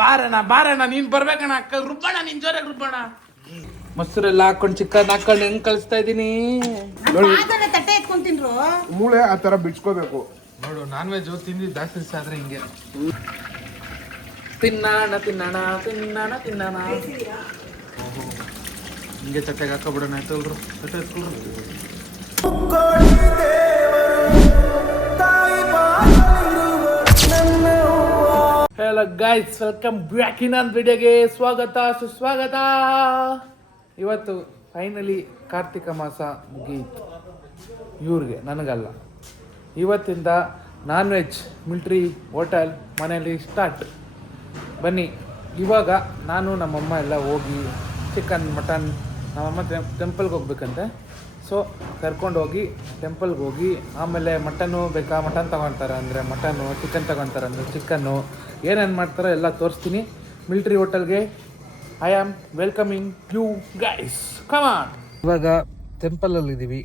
ಬಾರಣ ಬಾರಣ್ಣ ನೀನ್ ಬರ್ಬೇಕಣ್ಣ ಅಕ್ಕ. ರುಬ್ಬಣ ನೀನ್ ಜೋರಾಗಿ ರುಬ್ಬಣ ಮೊಸರೆಲ್ಲ ಹಾಕೊಂಡು ಚಿಕನ್ ಹಾಕೊಂಡು ಹೆಂಗ್ ಕಳಿಸ್ತಾ ಇದೀನಿ? ತಟ್ಟೆ ಎತ್ಕೊಂಡ್ ತಿನ್ರು. ಮೂಳೆ ಆ ತರ ಬಿಡ್ಸ್ಕೋಬೇಕು ನೋಡು ನಾನ್ ವೆಜ್ ತಿಂದು ಜಾಸ್ತಿ ಆದ್ರೆ ಹಿಂಗೆ ತಿನ್ನಣ ತಿನ್ನಣ ತಿನ್ನಣ ತಿನ್ನಣ. ಹಿಂಗೆ ಚಟ್ಟೆಗೆ ಹಾಕೋಬಿಡೋಣ ಆಯ್ತಲ್ರು ಚಟ್ಟೆ ಎತ್ಕೊಳ್ರು. Hello guys welcome back in ವಿಡಿಯೋಗೆ ಸ್ವಾಗತ, ಸುಸ್ವಾಗತ. ಇವತ್ತು ಫೈನಲಿ ಕಾರ್ತಿಕ ಮಾಸ ಮುಗಿಯಿತು ಇವ್ರಿಗೆ, ನನಗಲ್ಲ. ಇವತ್ತಿಂದ ನಾನ್ ವೆಜ್ ಮಿಲ್ಟ್ರಿ ಹೋಟೆಲ್ ಮನೆಯಲ್ಲಿ ಸ್ಟಾರ್ಟ್ ಬನ್ನಿ, ಇವಾಗ ನಾನು ನಮ್ಮಮ್ಮ ಎಲ್ಲ ಹೋಗಿ ಚಿಕನ್ ಮಟನ್ ನಮ್ಮಮ್ಮ ಟೆಂಪಲ್ಗೆ ಹೋಗ್ಬೇಕಂತೆ. ಸೊ ಕರ್ಕೊಂಡೋಗಿ ಟೆಂಪಲ್ಗೆ ಹೋಗಿ, ಆಮೇಲೆ ಮಟನ್ನು ಬೇಕಾ? ಮಟನ್ ತಗೊಳ್ತಾರೆ ಅಂದರೆ ಮಟನ್ನು ಚಿಕನ್ ತಗೊತಾರೆ ಅಂದರೆ ಚಿಕನ್ನು ಏನೇನು ಮಾಡ್ತಾರೋ ಎಲ್ಲ ತೋರಿಸ್ತೀನಿ. ಮಿಲ್ಟ್ರಿ ಹೋಟೆಲ್ಗೆ I am welcoming you guys come on ಇವಾಗ ಟೆಂಪಲಲ್ಲಿ ಇದ್ದೀವಿ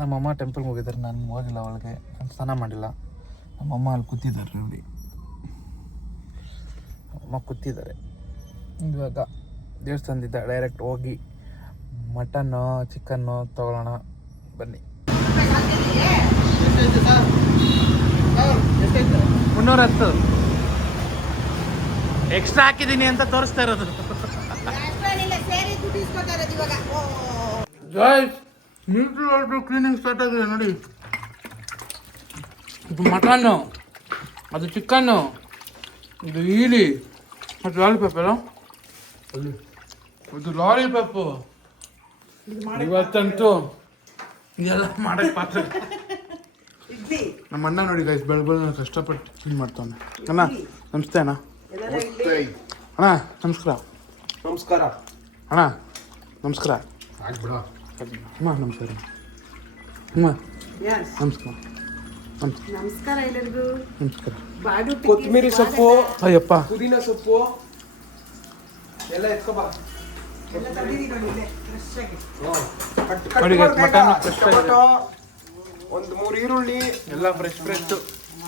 ನಮ್ಮಮ್ಮ ಟೆಂಪಲ್ಗೆ ಹೋಗಿದ್ದಾರೆ. ನಾನು ಹೋಗಿಲ್ಲ ಅವಳಿಗೆ. ನಾನು ಸ್ನಾನ ಮಾಡಿಲ್ಲ. ನಮ್ಮಮ್ಮ ಅಲ್ಲಿ ಕೂತಿದ್ದಾರೆ ನೋಡಿ. ಅಮ್ಮ ಕೂತಿದ್ದಾರೆ. ಇವಾಗ ದೇವಸ್ಥಾನದಿಂದ ಡೈರೆಕ್ಟ್ ಹೋಗಿ ಮಟನ್ನು ಚಿಕನ್ನು ತಗೊಳ್ಳೋಣ. ಬನ್ನಿ. ಮುನ್ನೂರ ಹತ್ತು ಎಕ್ಸ್ಟ್ರಾ ಹಾಕಿದ್ದೀನಿ ಅಂತ ತೋರಿಸ್ತಾ ಇರೋದು. ವಾಟರ್ ಕ್ಲೀನಿಂಗ್ ಸ್ಟಾರ್ಟ್ ಆಗಿದೆ ನೋಡಿ. ಇದು ಮಟನ್ನು ಅದು ಚಿಕನ್ನು ಇದು ಈಲಿ ಮತ್ತು ಲಾಲಿಪಾಪ್ ಅಲ್ಲ. ಇದು ಲಾಲಿಪಾಪು ಇವತ್ತಂತೂ ಇದೆಲ್ಲ ಮಾಡಕ್ ಪಾತ್ರ. ಇಡ್ಲಿ. ನಮ್ಮ ಅಣ್ಣ ನೋಡಿ ಗೈಸ್ ಬೆಳ ಬೆಳ ಕಷ್ಟಪಟ್ಟು ಕ್ಲೀನ್ ಮಾಡ್ತಾನೆ ಅಣ್ಣ ನಮಸ್ತೆ ಅಣ್ಣ. ಅಣ್ಣ ನಮಸ್ಕಾರ. ನಮಸ್ಕಾರ. ಅಣ್ಣ ನಮಸ್ಕಾರ. ಅಮ್ಮ ನಮಸ್ಕಾರ. ಅಮ್ಮ. ನಮಸ್ಕಾರ. ನಮಸ್ಕಾರ. ನಮಸ್ಕಾರ ಎಲ್ಲರಿಗೂ. ನಮಸ್ಕಾರ. ಬಾಡು ಕೊತ್ತಂಬರಿ ಸೊಪ್ಪು ಅಯ್ಯಪ್ಪ. ಪುದೀನ ಸೊಪ್ಪು. ಎಲ್ಲ ಎತ್ಕೊಬಾ. ಟೊಮೊಟೊ ಒಂದು ಮೂರು ಈರುಳ್ಳಿ. ಎಲ್ಲ ಫ್ರೆಶ್ ಫ್ರೆಶ್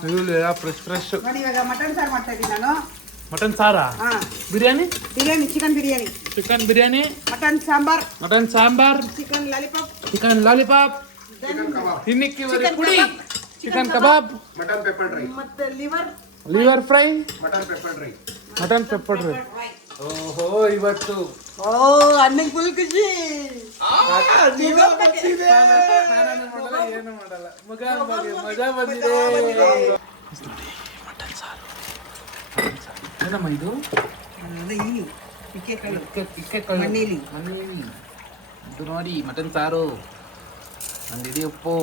ಈರುಳ್ಳಿ ಎಲ್ಲ ಫ್ರೆಶ್ ಫ್ರೆಶ್ ನೋಡಿ ಇವಾಗ ಮಟನ್ ಸಾರು ಮಾಡ್ತಾ ಇದ್ದೀನಿ ನಾನು. ಮಟನ್ ಸಾರಾ? ಹಾ. Biryani? Biryani chicken biryani. Chicken biryani? Mutton sambar. Mutton sambar? Chicken lollipop chicken lollipop ತಿನ್ನಿಕ್ಕಿ ಪುಡಿ. Chicken kebab mutton pepper dry ಮತ್ತೆ liver liver fry mutton pepper dry mutton pepper dry ಓಹೋ ಇವತ್ತು. ಓ ಅನ್ನಕ್ಕೆ ಫುಲ್ ಖುಷಿ ಏನು ಮಾಡಲ್ಲ. ಮಗ ಬಗ್ಗೆ ಮಜಾ ಬಂದಿದೆ. ಮಟನ್ ಸಾರು. ಏನಮ್ಮ ಇದು. ಮಣ್ಣೀಲಿ. ಇದು ನೋಡಿ ಮಟನ್ ಸಾರು. ಒಂದು ಇಡೀ ಉಪ್ಪು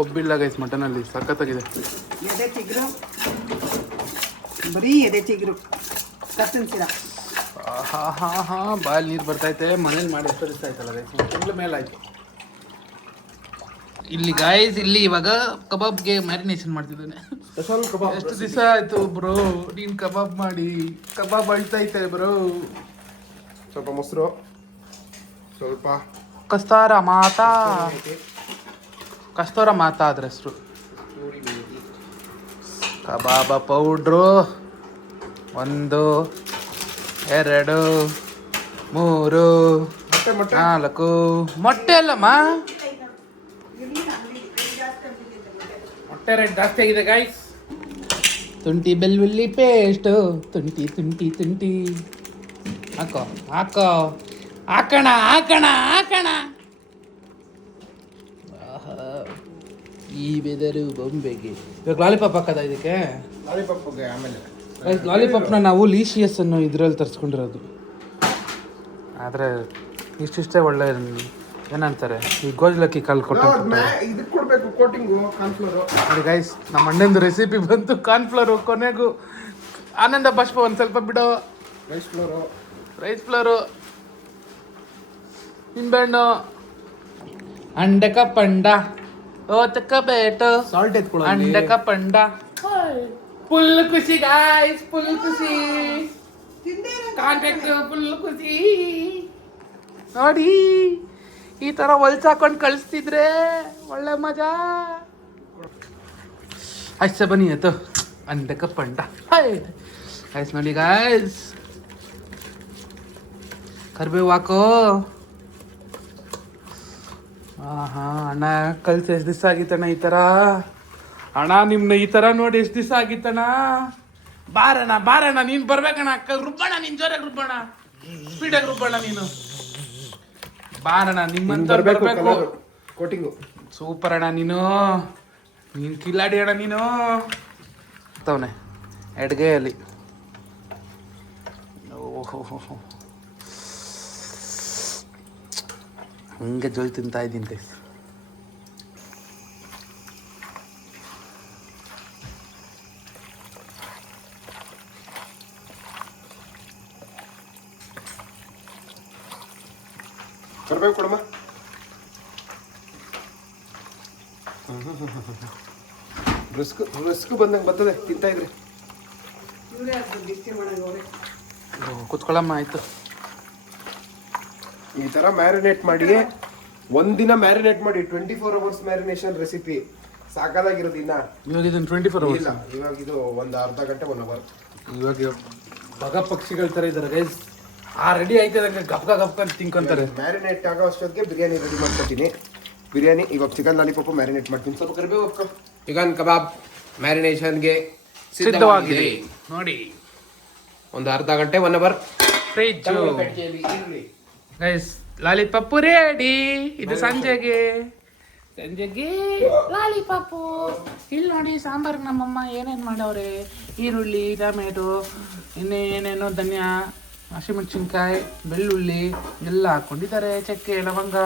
ಕೊಬ್ಬಿಲ್ಲ ಗೈಸ್ ಮಟನಲ್ಲಿ ಸಖತ್ತಾಗಿದೆ. ಎದೆ ಚಿಗ್ರು. ಬರೀ ಎದೆ ಚಿಗ್ರು. ಕತ್ತಿನ ಸಿರ ಹಾ ಹಾ ಹಾ ಬಾಯಲ್ಲಿ ನೀರು ಬರ್ತೈತೆ ಮನೇಲಿ ಮಾಡಿ ಎಷ್ಟೋ ಆಯ್ತಲ್ಲ ಗೈಸ್ ತಿಂಗಳ ಮೇಲೆ ಆಯ್ತು. ಇಲ್ಲಿ ಗಾಯ್ಸ್ ಇಲ್ಲಿ ಇವಾಗ ಕಬಾಬ್ಗೆ ಮ್ಯಾರಿನೇಷನ್ ಮಾಡ್ತಿದ್ದಾನೆ. Special kebab. ಎಷ್ಟು ದಿವಸ ಆಯ್ತು ಬ್ರೋ ನೀನು ಕಬಾಬ್ ಮಾಡಿ. ಕಬಾಬ್ ಅಳ್ತೈತೆ ಬ್ರೋ ಸ್ವಲ್ಪ ಮೊಸರು ಸ್ವಲ್ಪ ಕಸ್ತಾರ ಮಾತಾ. ಕಸ್ತೂರ ಮಾತಾ ಅದ್ರ ಹೆಸರು. Kebab powder. ಒಂದು ಎರಡು ಮೂರು ಮೊಟ್ಟೆ ನಾಲ್ಕು. ಮೊಟ್ಟೆ ಅಲ್ಲಮ್ಮ? ಮೊಟ್ಟೆ ರೇಟ್ ಜಾಸ್ತಿ ಆಗಿದೆ ಗಾಯ್ಸ್ ತುಂಟಿ ಬೆಳ್ಳುಳ್ಳಿ ಪೇಸ್ಟು. ತುಂಟಿ ತುಂಟಿ ತುಂಟಿ. ಹಾಕೋ ಹಾಕೋ. ಹಾಕಣ ಹಾಕಣ ಹಾಕಣ ಆಹಾ. ಈ ಬೆದರು ಬೊಂಬೆಗೆ. ಇವಾಗ ಲಾಲಿಪಾಪ್ ಹಾಕದ ಇದಕ್ಕೆ? ಲಾಲಿಪಾಪ್ಗೆ ಆಮೇಲೆ. ಲಾಲಿಪಾಪ್ನ ನಾವು ಲೀಶಿಯಸ್ ಅನ್ನೋ ಇದ್ರಲ್ಲಿ ತರಿಸ್ಕೊಂಡಿರೋದು. ಆದರೆ ಇಷ್ಟಿಷ್ಟೇ ಒಳ್ಳೆ ಏನಂತಾರೆ? ಈ ಗೋಜ್ಲಕ್ಕಿ ಕಾಲು ಕೊಟ್ಟು ಇದಕ್ಕೆ ಕೊಡ್ಬೇಕು ಕೋಟಿಂಗು ಕಾನ್ಫ್ಲೋರು. ನೋಡಿ ಗೈಸ್ ನಮ್ಮ ಅಣ್ಣಂದು ರೆಸಿಪಿ ಬಂತು ಕಾರ್ನ್ಫ್ಲೋರು ಕೊನೆಗೂ. ಆನಂದ ಬಾಷ್ಪ ಒಂದು ಸ್ವಲ್ಪ ಬಿಡೋ. ರೈಸ್ ಫ್ಲೋರು ರೈಸ್ ಫ್ಲವರು ನಿಂಬೆಹಣ್ಣು. ಅಂಡಕ ಪಂಡ. ಓತಕ ಬೇಟು ಸಾಲ್ಟ್ ಎತ್ಕೊಳ್ಳೋ ಅಂಡಕ ಪಂಡ ಫುಲ್ ಖುಷಿ ಗಾಯ್ಸ್ ಫುಲ್ ಖುಷಿ ಕಾಂಟ್ಯಾಕ್ಟ್ ಫುಲ್ ಖುಷಿ ನೋಡಿ ಈ ತರ ಹೊಲ್ಸ್ ಹಾಕೊಂಡು ಕಳಿಸ್ತಿದ್ರೆ ಒಳ್ಳೆ ಮಜಾ ಅಷ್ಟೇ ಬನ್ನಿ ಆಯ್ತು ಅಂದಕ ಪಂಡ ಹಾಯ್ ಗಾಯ್ಸ್ ನೋಡಿ ಗಾಯ್ಸ್ ಕರ್ಬೇವು ಹಾಕೋ ಆಹಾ ಅಣ್ಣ ಕಲ್ಸಿ ಎಷ್ಟು ದಿವಸ ಆಗಿತ್ತಣ್ಣ ಈ ಥರ ಅಣ್ಣ ನಿಮ್ಮನ್ನ ಈ ಥರ ನೋಡಿ ಎಷ್ಟು ದಿವಸ ಆಗಿತ್ತಣ್ಣ? ಬಾರಣ್ಣ ಬಾರಣ್ಣ ನೀನು ಬರ್ಬೇಕಣ್ಣ ಕಲ್ ರುಬ್ಬಣ್ಣ ನೀನು ಜೋರಾಗಿ ರುಬ್ಬಣ್ಣ. ಸ್ಪೀಡಾಗಿ ರುಬ್ಬಣ್ಣ ನೀನು. ಬಾರಣ್ಣ ನಿಮ್ಮಂತ ಬರ್ಬೇಕು ಕೋಟಿಂಗು. ಸೂಪರ್ ಅಣ್ಣ ನೀನು. ನೀನು ಕಿಲ್ಲಾಡಿ ಅಣ್ಣ ನೀನು. ತವನೆ ಎಡ್ಗೈಯಲ್ಲಿ. ಓಹೋ ಹಂಗೆ ಜೊಲ್ ತಿಂತಾ ಇದ್ದೀನಿ ಕರ್ಬೇಕು ಕೊಡಮ್ಮ. ರಿಸ್ಕ್ ರಿಸ್ಕ್ ಬಂದಂಗೆ ಬರ್ತದೆ ತಿಂತಾ ಇದ್ರಿ. ಕುತ್ಕೊಳ್ಳಮ್ಮ ಆಯ್ತು. ಈ ತರ ಮ್ಯಾರಿನೇಟ್ ಮಾಡಿ ಒಂದಿನ ಮ್ಯಾರಿನೇಟ್ ಮಾಡಿ twenty four hours marination recipe ಸಾಕಾಗಿರೋದು ಇನ್ನ. ಇವಾಗ ಇದನ್ನು ಟ್ವೆಂಟಿ ಫೋರ್ ಅವರ್ಸ್ ಇಲ್ಲ ಇವಾಗ ಇದು ಒಂದು ಅರ್ಧ ಗಂಟೆ ಒನ್ ಅವರ್ ಇವಾಗ ಬಗ ಪಕ್ಷಿಗಳ ತರ ಇದ್ದಾರೆ ಗೈಸ್ ಆ ರೆಡಿ ಆಯ್ತದಂಗೆ ಗಪ್ಕ ಗಪ್ಕ ಅಂತ ತಿನ್ಕೊಂತಾರೆ. ಮ್ಯಾರಿನೇಟ್ ಆಗೋ ಅಷ್ಟೊತ್ತಿಗೆ ಬಿರಿಯಾನಿ ರೆಡಿ ಮಾಡ್ಕೊತೀನಿ. ಬಿರಿಯಾನಿ ಇವಾಗ ಚಿಕನ್ ಲಾಲಿಪಾಪ್ ಮ್ಯಾರಿನೇಟ್ ಮಾಡ್ತೀನಿ. ಸ್ವಲ್ಪ ಕರಿಬೇವು ಚಿಕನ್ ಕಬಾಬ್ ಮ್ಯಾರಿನೇಷನ್ಗೆ ಸಿದ್ಧವಾಗಿದೆ. ನೋಡಿ. ಒಂದು ಅರ್ಧ ಗಂಟೆ one hour fridge guys lollipop ready ಇದು ಸಂಜೆಗೆ. ಸಂಜೆಗೆ ಲಾಲಿಪಾಪು. ಇಲ್ಲಿ ನೋಡಿ ಸಾಂಬಾರ್ ನಮ್ಮಮ್ಮ ಏನೇನು ಮಾಡವ್ರೆ? ಈರುಳ್ಳಿ ಟೊಮೆಟೊ ಇನ್ನೇ ಏನೇನೋ ಧನ್ಯ ಹಸಿಮೆಣಸಿನ್ಕಾಯಿ ಬೆಳ್ಳುಳ್ಳಿ ಎಲ್ಲ ಹಾಕ್ಕೊಂಡಿದ್ದಾರೆ ಚಕ್ಕೆ ಲವಂಗ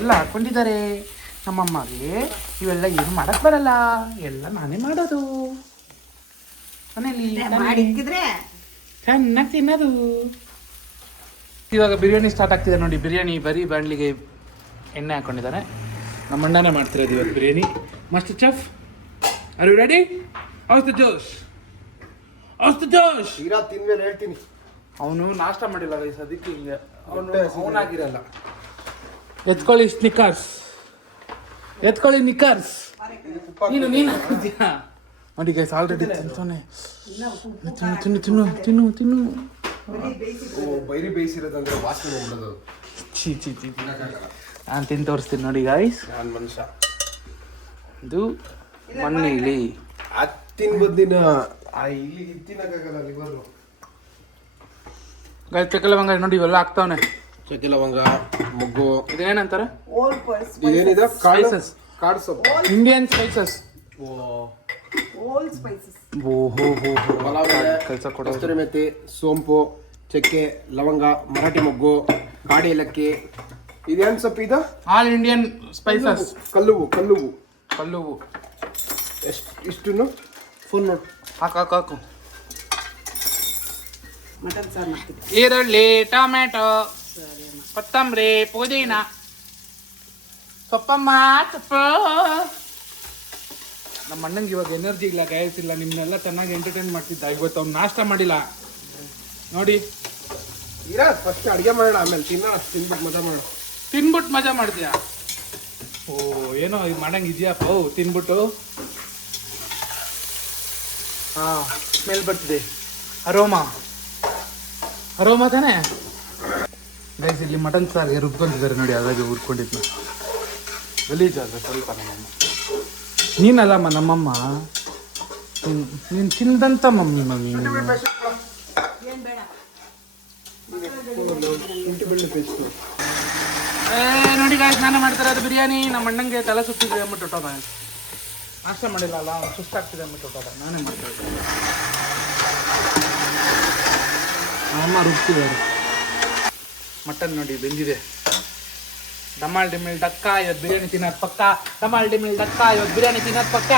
ಎಲ್ಲ ಹಾಕ್ಕೊಂಡಿದ್ದಾರೆ ನಮ್ಮಮ್ಮಗೆ ಇವೆಲ್ಲ ಏನು ಮಾಡಕ್ಕೆ ಬರಲ್ಲ. ಎಲ್ಲ ನಾನೇ ಮಾಡೋದು. ಮನೇಲಿ ಚೆನ್ನಾಗಿ ತಿನ್ನೋದು. ಇವಾಗ ಬಿರಿಯಾನಿ ಸ್ಟಾರ್ಟ್ ಆಗ್ತಿದೆ ನೋಡಿ. ಬಿರಿಯಾನಿ ಬರೀ ಬಾಣಲಿಗೆ ಎಣ್ಣೆ ಹಾಕೊಂಡಿದ್ದಾರೆ ನಮ್ಮ ಅಣ್ಣನೇ ಮಾಡ್ತಿರೋದು ಇವತ್ತು ಬಿರಿಯಾನಿ. ಮಸ್ತ್ chef are you ready how's the Josh how's the ಜೋಶ್ ಇರೋ ತಿಂದ್ಮೇಲೆ ಹೇಳ್ತೀನಿ. ಅವನು ನಾಷ್ಟ ಮಾಡಿಲ್ಲ ಗೈಸ್ ಅದಕ್ಕೆ ಹಿಂಗೆ. ಅವನು ಅವನ ಆಗಿರಲ್ಲ. ಅವನಾಗಿರಲ್ಲ ಎತ್ಕೊಳ್ಳಿ ಸ್ನಿಕರ್ಸ್ ಎತ್ಕೊಳ್ಳಿ ನಿಕರ್ಸ್ ನೀನು ನೀನು ನೋಡಿ ಗೈಸ್ ಆಲ್ರೆಡಿ ತಿಂತಾನೆ ತಿನ್ನು ತಿನ್ನು ತಿನ್ನು ತಿನ್ನು ತಿನ್ನು ಓ ಬೈರಿ ಬೇಯಿಸಿರೋದಂದ್ರೆ ವಾಸನೆ ಹೋಗ್ಬಿಡೋದು ಚೀ ಚೀ ಚೀ ನಾನು ತಿಂದು ತೋರಿಸ್ತೀನಿ ನೋಡಿ ಗಾಯ್ಸ್ ನಾನು ಮನುಷ್ಯ. ಇದು ಮಣ್ಣಿಲಿ ಹತ್ತಿನ ಬುದ್ದಿನ ಆ ಇಲ್ಲಿ ತಿನ್ನಕ್ಕಾಗಲ್ಲ ಲಿವರು ಗಾಯ್ಸ್ ಚಕ್ಕೆ ಲವಂಗ ನೋಡಿ ಇವೆಲ್ಲ ಹಾಕ್ತಾವನೆ. ಚಕ್ಕೆ ಲವಂಗ ಮೊಗ್ಗು. ಇದೇನಂತಾರೆ? ಇದೇನಿದೆ? ಕಾಳು ಸೊಪ್ಪು. ಇಂಡಿಯನ್ ಸ್ಪೈಸಸ್ ಓಲ್ ಸ್ಪೈಸಸ್ ಓಹೋ ಹೋ ಹೋ ಪಲಾವ್ ಎಲೆ, ಕೆಲಸ ಕೊಡೋದು ಕಸ್ತೂರಿ ಮೆಥಿ ಸೋಂಪು ಚಕ್ಕೆ ಲವಂಗ ಮರಾಠಿ ಮೊಗ್ಗು ಕಾಡಿ ಏಲಕ್ಕಿ ಇದೇನು ಸೊಪ್ಪು ಇದು ಆಲ್ ಇಂಡಿಯನ್ ಸ್ಪೈಸಸ್ ಕಲ್ಲುವು ಕಲ್ಲುವು ಕಲ್ಲುವು ಎಷ್ಟು ಇಷ್ಟು ಫೋನ್ ನೋಡು ಹಾಕು ಹಾಕು ಹಾಕು ಮಟನ್ ಸಾರು ಮಾಡ್ತೀವಿ ಈರುಳ್ಳಿ ಟೊಮೆಟೊ ಕೊತ್ತಂಬರಿ ಪುದೀನ ಸೊಪ್ಪಮ್ಮ ಸೊಪ್ಪು ನಮ್ಮ ಅಣ್ಣಂಗೆ ಇವಾಗ ಎನರ್ಜಿ ಇಲ್ಲ ಗೈಸ್ ಇಲ್ಲ ನಿಮ್ಮನ್ನೆಲ್ಲ ಚೆನ್ನಾಗಿ ಎಂಟರ್ಟೈನ್ ಮಾಡ್ತಿದ್ದ. ಇವತ್ತು ಅವ್ನು ನಾಷ್ಟ ಮಾಡಿಲ್ಲ. ನೋಡಿ. ಇರ ಫಸ್ಟ್ ಅಡುಗೆ ಮಾಡೋಣ ಆಮೇಲೆ ತಿನ್ನೋಣ ತಿನ್ಬಿಟ್ಟು ಮಜಾ ಮಾಡೋಣ. ತಿನ್ಬಿಟ್ಟು ಮಜಾ ಮಾಡ್ತೀಯಾ? ಓ ಏನೋ ಇದು ಮಾಡಂಗೆ ಇದೆಯಪ್ಪ ಓ ತಿನ್ಬಿಟ್ಟು. ಹಾಂ ಸ್ಮೆಲ್ ಬರ್ತಿದೆ. ಅರೋಮಾ. ಅರೋಮಾ ತಾನೇ? ಗೈಸ್ ಇಲ್ಲಿ ಮಟನ್ ಸಾರಿಗೆ ರುಬ್ಕೊಂಡಿದ್ದಾರೆ ನೋಡಿ ಅದಾಗೆ ಹುರ್ಕೊಂಡಿದ್ನ ಗಲೀಜಾದ್ರೆ ಸ್ವಲ್ಪ ನಮ್ಮಮ್ಮ ನೀನಲ್ಲಮ್ಮ, ನಮ್ಮಮ್ಮ. ನೀನ್- ತಿಂದಂತ ಮಮ್ಮಿ ಮಮ್ಮಿ. ನೋಡಿ ಗಾಯ್ಸ್ ನಾನು ಮಾಡ್ತಾರೆ ಅದು ಬಿರಿಯಾನಿ. ನಮ್ಮ ಅಣ್ಣಂಗೆ ತಲೆ ಸುತ್ತಿದೆ ಅಂದ್ಬಿಟ್ಟು ಹೊಟ್ಟೋದ ನಾಷ್ಟ ಮಾಡಿಲ್ಲ ಅಲ್ಲ ಸುಸ್ತಾಗ್ತಿದೆ ಅಂದ್ಬಿಟ್ಟು ಹೊಟ್ಟೋದ ನಾನೇ ಮಾಡ್ತಾ ಇದ್ದೆ ಅಮ್ಮ ರುಬ್ತಿದ್ದಾರೆ ಮಟನ್ ನೋಡಿ, ಬೆಂದಿದೆ. ಡಮಾಲ್ ಡಿಮಿಲ್ ಡಕ್ಕ ಇವತ್ತು ಬಿರಿಯಾನಿ ತಿನ್ನೋದು ಪಕ್ಕ. ಡಮಾಲ್ ಡಿಮಿಲ್ ಡಕ್ಕ ಇವತ್ತು ಬಿರಿಯಾನಿ ತಿನ್ನೋದು ಪಕ್ಕ.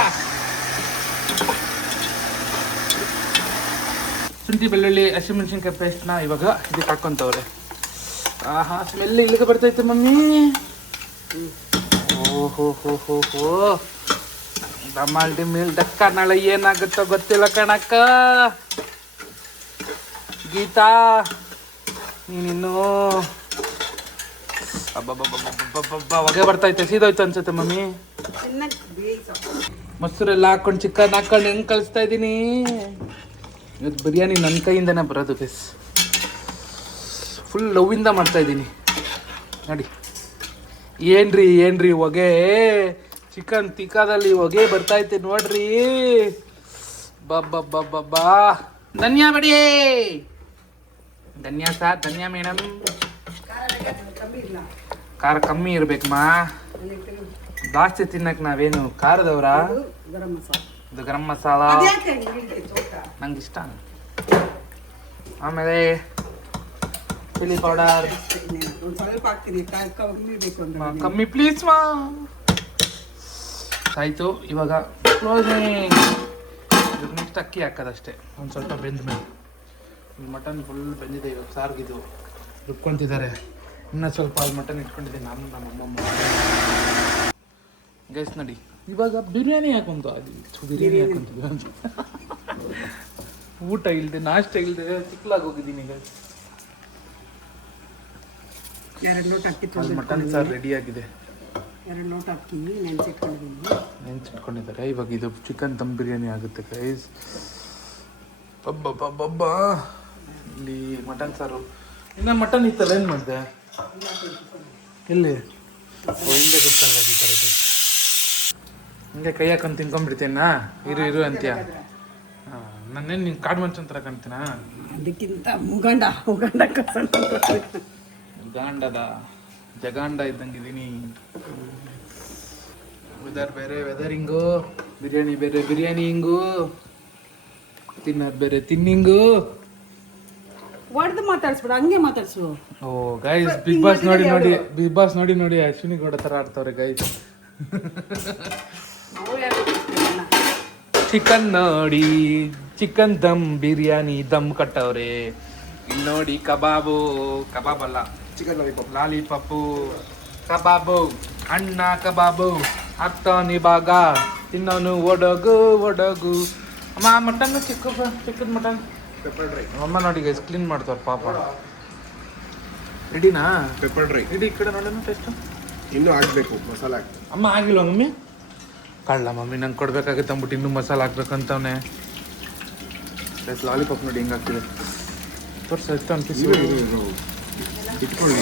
ಶುಂಠಿ ಬೆಳ್ಳುಳ್ಳಿ ಹಸಿಮೆಣಸಿನ್ಕಾಯಿ ಪೇಸ್ಟ್ನ ಇವಾಗ ಇದಕ್ಕೆ ಹಾಕ್ಕೊಂತವ್ರೆ ಆಹಾ ಸ್ಮೆಲ್ ಇಲ್ಲಿಗೆ ಬರ್ತೈತೆ ಮಮ್ಮಿ. ಓಹೋ ಹೋ ಹೋ ಹೋ ಡಮಾಲ್ ಡಿಮಿಲ್ ಡಕ್ಕ ನಾಳೆ ಏನಾಗುತ್ತೋ ಗೊತ್ತಿಲ್ಲ ಕಣಕ್ಕ. ಗೀತಾ, ನೀನಿನ್ನೂ ಹೊಗೆ ಬರ್ತೈತೆ ಸೀದೋಯ್ತು ಅನ್ಸುತ್ತೆ ಮಮ್ಮಿ. ಮೊಸರೆಲ್ಲ ಹಾಕೊಂಡು ಚಿಕನ್ ಹಾಕೊಂಡು ಹೆಂಗ್ ಕಳಿಸ್ತಾ ಇದ್ದೀನಿ? ಇವತ್ತು ಬಿರಿಯಾನಿ ನನ್ನ ಕೈಯಿಂದನೇ ಬರೋದು ಬೆಸ್ ಫುಲ್ ಲವ್ವಿಂದ ಮಾಡ್ತಾ ಇದ್ದೀನಿ. ನೋಡಿ. ಏನ್ರಿ ಏನ್ರಿ ಹೊಗೆ? ಚಿಕನ್ ತಿಕ್ಕಾದಲ್ಲಿ ಹೊಗೆ ಬರ್ತೈತೆ ನೋಡ್ರಿ. ಬಾ ಧನ್ಯಾ ಬಡಿ. ಧನ್ಯಾ ಸಾ, ಧನ್ಯಾ ಮೇಡಮ್ ಖಾರ ಕಮ್ಮಿ ಇರ್ಬೇಕಮ್ಮ ಜಾಸ್ತಿ ತಿನ್ನಕ್ ನಾವೇನು ಖಾರದವ್ರ? ಇದು ಗರಂ ಮಸಾಲ. ನಂಗೆ ಇಷ್ಟ ಆಮೇಲೆ ಚಿಲ್ಲಿ ಪೌಡರ್ ಕಮ್ಮಿ ಪ್ಲೀಸ್ ಮಾ. ಆಯಿತು, ಇವಾಗ ಕ್ಲೋಸಿಂಗ್ ನೆಕ್ಸ್ಟ್ ಅಕ್ಕಿ ಹಾಕೋದಷ್ಟೇ. ಒಂದು ಸ್ವಲ್ಪ ಬೆಂದ ಮೇಲೆ ಮಟನ್ ಫುಲ್ ಬೆಂದಿದೆ ಇವಾಗ ಸಾರ್ಗಿದು ರುಬ್ಕೊಂತಿದ್ದಾರೆ. ಇನ್ನೂ ಸ್ವಲ್ಪ ಅಲ್ಲಿ ಮಟನ್ ಇಟ್ಕೊಂಡಿದ್ದೀನಿ. ನಾನು ನಮ್ಮ ಅಮ್ಮಮ್ಮ. ಗೈಸ್ ನೋಡಿ. ಇವಾಗ ಬಿರಿಯಾನಿ ಹಾಕೊಂತ ಬಿರಿಯಾನಿ ಹಾಕೊಂತಿದ್ವಿ ಅಂತ ಊಟ ಇಲ್ಲದೆ ನಾಷ್ಟ ಇಲ್ಲದೆ ಚಿಕ್ಕಲಾಗಿ ಹೋಗಿದ್ದೀನಿ ಗೈಸ್ ಎರಡು ಲೋಟ ಅಕ್ಕಿ ತೊಳೆದು ಮಟನ್ ಸಾರು ರೆಡಿ ಆಗಿದೆ. ಎರಡು ಲೋಟ ಅಕ್ಕಿ ನೆನೆಸಿಟ್ಕೊಂಡಿದ್ದೀನಿ. ನೆನ್ಸಿಟ್ಕೊಂಡಿದ್ದಾರೆ. ಇವಾಗ ಇದು ಚಿಕನ್ ದಮ್ ಬಿರಿಯಾನಿ ಆಗುತ್ತೆ ಗೈಸ್ ಬಬ್ಬ ಇಲ್ಲಿ ಮಟನ್ ಸಾರು. ಇನ್ನ ಮಟನ್ ಇತ್ತಲ್ಲ ಏನು ಮಾಡಿದೆ? ಎಲ್ಲಿ ಓ, ಹಿಂದೆ. ಹಿಂಗೆ ಕೈ ಹಾಕೊಂಡು ತಿನ್ಕೊಂಡ್ಬಿಡ್ತೀನಾ ಇರು ಇರು ಅಂತೀಯ. ನನ್ನೇನು ನಿನ್ ನಿಂಗೆ ಕಾಡು ಮಂಚನ್ ಥರ ಕಾಣ್ತೀನಾ? ಅದಕ್ಕಿಂತ ಮುಗಂಡ ಮುಗಂಡ ಗಾಂಡದ ಜಗಾಂಡ ಇದ್ದಂಗಿದ್ದೀನಿ. ವೆದರ್ ಬೇರೆ ವೆದರ್ ಹಿಂಗು ಬಿರಿಯಾನಿ ಬೇರೆ ಬಿರಿಯಾನಿ ಹಿಂಗು ತಿನ್ನೋದು ಬೇರೆ ತಿನ್ನಿಂಗು. ಹೊಡೆದು ಮಾತಾಡ್ಸ್ಬಿಡ ಹಂಗೆ ಮಾತಾಡ್ಸು ಓ ಗೈಸ್ ಬಿಗ್ ಬಾಸ್ ನೋಡಿ ನೋಡಿ ಬಿಗ್ ಬಾಸ್ ನೋಡಿ ನೋಡಿ ಅಶ್ವಿನಿ ಗೌಡ ತರ ಆಡ್ತಾವ್ರೆ ಗೈಸ್ ಚಿಕನ್ ನೋಡಿ ಚಿಕನ್ ದಮ್ ಬಿರಿಯಾನಿ ದಮ್ ಕಟ್ಟವ್ರೆ. ಇಲ್ಲಿ ನೋಡಿ ಕಬಾಬು ಕಬಾಬ್ ಅಲ್ಲ ಚಿಕನ್ ಲಾಲಿಪಾಪ್ ಲಾಲಿಪಪ್ಪು ಕಬಾಬು ಅಣ್ಣ ಕಬಾಬು ಆಗ್ತಾವನಿ ಭಾಗ. ತಿನ್ನೋನು ಒಡಗು ಒಡಗು. ಅಮ್ಮ ಮಟನ್ ಚಿಕ್ಕ ಚಿಕ್ಕದ ಮಟನ್. ಪೆಪ್ಪರ್ ಡ್ರೈ ಅಮ್ಮ ನೋಡಿ ಗೈಸ್ ಕ್ಲೀನ್ ಮಾಡ್ತಾರೆ ಪಾಪ. ಇಡೀನಾ ಪೆಪ್ಪರ್ ಡ್ರೈ ಇಡಿ ಈ ಕಡೆ ನೋಡೋಣ ಟೆಸ್ಟ್ ಇನ್ನೂ ಹಾಕ್ಬೇಕು ಮಸಾಲ ಹಾಕಿ ಅಮ್ಮ ಆಗಿಲ್ವ ಮಮ್ಮಿ? ಕಳ್ಳ ಮಮ್ಮಿ ನಂಗೆ ಕೊಡ್ಬೇಕಾಗುತ್ತೆ ಅಂದ್ಬಿಟ್ಟು ಇನ್ನೂ ಮಸಾಲೆ ಹಾಕ್ಬೇಕಂತವನೆ. ಗೈಸ್ ಲಾಲಿಪಾಪ್ ನೋಡಿ ಹಿಂಗೆ ಹಾಕ್ತಿದೆ ತೋರ್ಸ ಎಷ್ಟು ಅನ್ಪಿಸಿ ಇಟ್ಕೊಳ್ಳಿ.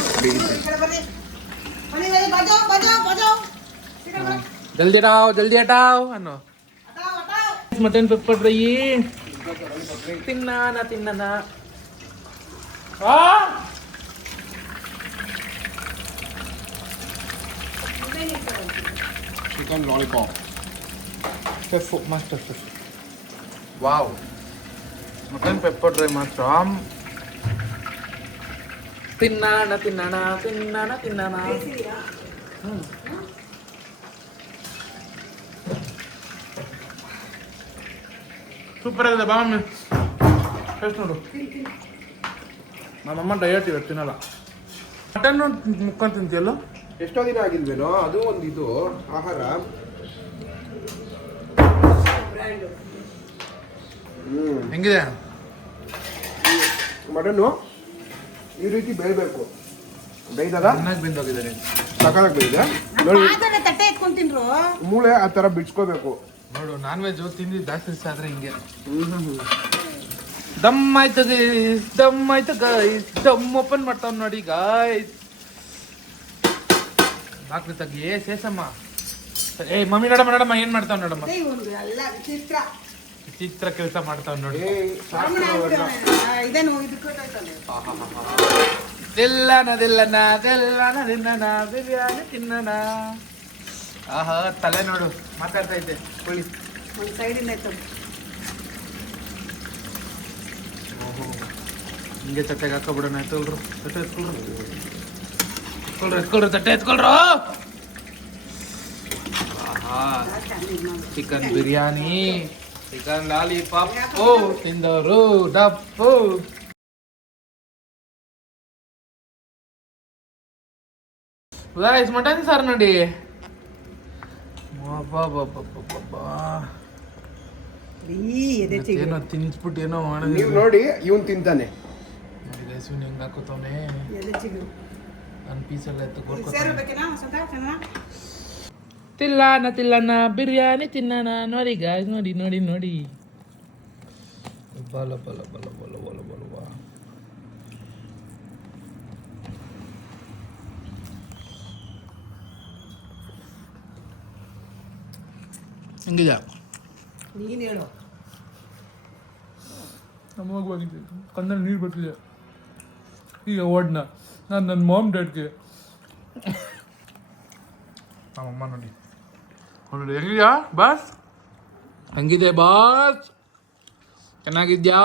ಜಲ್ದಿ ಹಟಾವ್ ಜಲ್ದಿ ಹಟಾವ್ ಅನ್ನೋ. ಮಟನ್ ಪೆಪ್ಪರ್ ಡ್ರೈ ತಿನ್ನಾನ ತಿನ್ನನ ಆ chicken lollipop chef master chef wow mutton pepper dry ಮಾತ್ರ ತಿನ್ನಾಣ ತಿನ್ನಣ ತಿನ್ನಾಣ ತಿನ್ನಣ ಹ್ಮ್. ಸೂಪರ್ ಆಗಿದೆ ಬಾ ಮಮ್ಮಿ. ಟೇಸ್ಟ್ ನೋಡು. ನಮ್ಮಮ್ಮ ಡಯಟ್ ಇವತ್ತು ತಿನ್ನಲ್ಲ. ಮಟನ್ ಮುಕ್ಕೊಂಡು ತಿಂತೀಯಲ್ಲ? ಎಷ್ಟೋ ದಿನ ಆಗಿಲ್ವೇನೋ ಅದು ಒಂದು ಇದು ಆಹಾರ. ಹೆಂಗಿದೆ? ಮಟನ್ನು ಈ ರೀತಿ ಬೇಯಬೇಕು. ಬೇಯ್ದಾಗ ಚೆನ್ನಾಗಿ ಬೆಂದೋಗಿದ್ದಾರೆ ಸಕಾಲಾಗಿ ಬೇಯ್ದೆ. ನೋಡಿ. ಮೂಳೆ ಆ ಥರ ಬಿಡ್ಸ್ಕೋಬೇಕು. ನೋಡು ನಾನ್ ವೆಜ್ ತಿಂದು ಜಾಸ್ತಿ ದಿವಸ ಆದ್ರೆ ಹಿಂಗೆ. ಹ್ಮ್ ಹ್ಮ್. ಹ್ಮ್ ದಮ್ ಆಯ್ತು ಗೈಸ್ ದಮ್ ಆಯ್ತು ಗೈಸ್ ದಮ್ ಓಪನ್ ಮಾಡ್ತಾವ್ ನೋಡಿ ಗಾಯ್ಸ್ ಬಾಕ್ಲು ತಗ್ಗಿ. ಏ ಶೇಷಮ್ಮ. ಏ ಮಮ್ಮಿ ನೋಡಮ್ಮ ನೋಡಮ್ಮ ಏನ್ ಮಾಡ್ತಾವ್ ನೋಡಮ್ಮ? ಚಿತ್ರ ಕೆಲಸ ಮಾಡ್ತಾವ್ ನೋಡಿ. ಏ ರಾಮನ ಶಾಸ್ತ್ರವನ್ನ ಹೆಸ್ರು, ಇದೇನು ಇದಕ್ಕೋಯ್ತಲ್ಲ ದಿಲ್ಲನ ದಿಲ್ಲನ ದಿಲ್ಲನ ದಿನ್ನನ ಬಿರಿಯಾನಿ ತಿನ್ನನ. ಆಹಾ ತಲೆ ನೋಡು ಮಾತಾಡ್ತಾ ಇದ್ದೆ ಕೋಳಿ ಒಂದು ಸೈಡಿಂದ ಇತ್ತು ಹಿಂಗೆ ತಟ್ಟೆಗೆ ಹಾಕೋಬಿಡೋಣ ಎತ್ಕೊಳ್ರು ತಟ್ಟೆ ಎತ್ಕೊಳ್ರು ಎತ್ಕೊಳ್ರು ಎತ್ಕೊಳ್ರು ತಟ್ಟೆ ಎತ್ಕೊಳ್ರು ಆಹಾ ಚಿಕನ್ ಬಿರಿಯಾನಿ ಚಿಕನ್ ಲಾಲಿಪಾಪ್ ಓ ತಿಂದವರು ಡಪ್ಪು ಗೈಸ್ ಮಟನ್ ಸಾರ್ ನೋಡಿ ಅಬ್ಬಬ್ಬಬ್ಬಬ್ಬಬ್ಬಾ. ಈ ಎದೆ ಚಿಗುರು. ಏನೋ ತಿನ್ಸ್ಬಿಟ್ಟು ಏನೋ ನೀವು ನೋಡಿ ಇವನ್ ತಿಂತಾನೆ. ಇವ್ನು ಹೆಂಗ್ ಹಾಕೋತಾವನೆ. ನನ್ನ ಪೀಸೆಲ್ಲ ಎತ್ತು ಬಿರಿಯಾನಿ ತಿನ್ನಣ ನೋಡಿ ಗಾಯ್ಸ್ ನೋಡಿ ನೋಡಿ ನೋಡಿ. ಬಲ ಬಲ ಬಲ ಬಲ ಬಲ ಬಲ ಹೆಂಗಿದೆ. ನೀನು ಹೇಳು. ಅಮೋಘವಾಗಿದೆ ಕಣ್ಣಲ್ಲಿ ನೀರು ಬರ್ತಿದೆ. ಈಗ ಅವಾರ್ಡ್ನ ನಾನು ನನ್ನ ಮಾಮ್ ಡ್ಯಾಡ್ಗೆ. ನಮ್ಮಮ್ಮ ನೋಡಿ. ನೋಡಿ ಹೆಂಗಿದ್ಯಾ ಬಾಸ್? ಹೆಂಗಿದೆ ಬಾಸ್. ಚೆನ್ನಾಗಿದ್ಯಾ?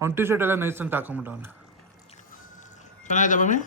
ಅವ್ನು ಟಿ ಶರ್ಟ್ ಎಲ್ಲ ನೈಸ್ ಅಂತ ಹಾಕೊಂಬಿಟ್ಟವನು. ಚೆನ್ನಾಗಿದೆ ಮಮ್ಮಿ?